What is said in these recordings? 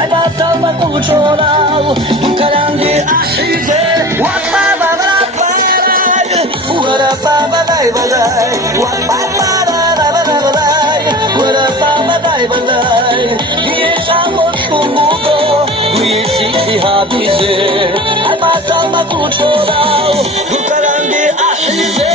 ai batal ma kulchoral tu kalandi ahize wa ba ba ba ba wa ra ba ba ba ba wa ba ba ba ba ba wa ra ba ba ba ba ye samo tumugo ye shiki habize ai batal ma kulchoral tu kalandi ahize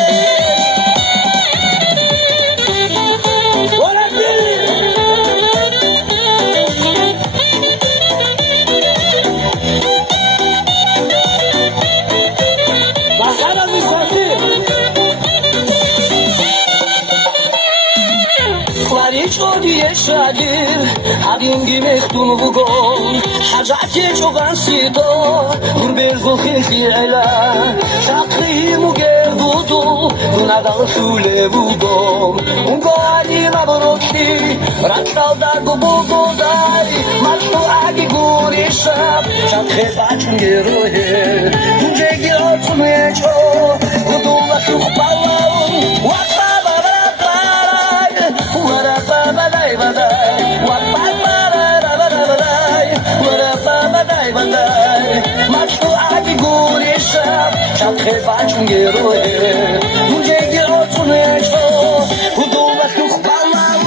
Chodiye shadir habingi mektum vugon hajati chogan sito gurbel khokhi khila shaqi muger budu dunadal shule vugon ungari mabrokhi ratal da gubugo dai matu agi guri shab shaqi bachunge rohe tujhe gilotme cho gudu la shukbalon wa Shakhe bachunge rohe, mujhe girotune cho, huduma tukhbalam.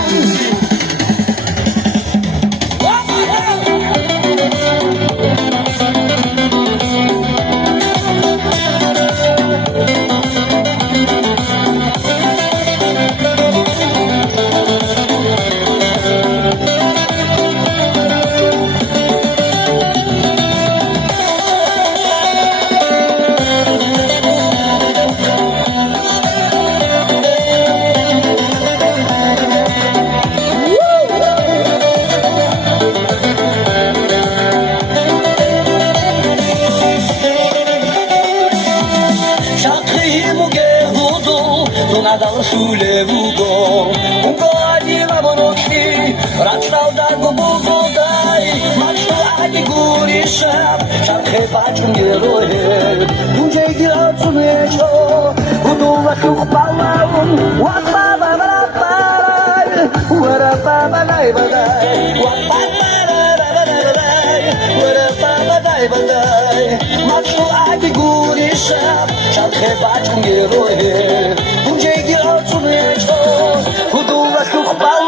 Nadal shule vugo, ungo adi laborokhi, ratal da gubugo dai, machu adi guri shab, shakhe bachunge rohe, tujhe girotune cho, hudu wa tukhbalam, wa ba ba ba ba, wa ra ba ba ba ba, wa ba ba ba ba, wa ra ba ba ba ba, machu adi guri shab, shakhe bachunge rohe. Tujhe girotune cho, hudu wa tukhbalam.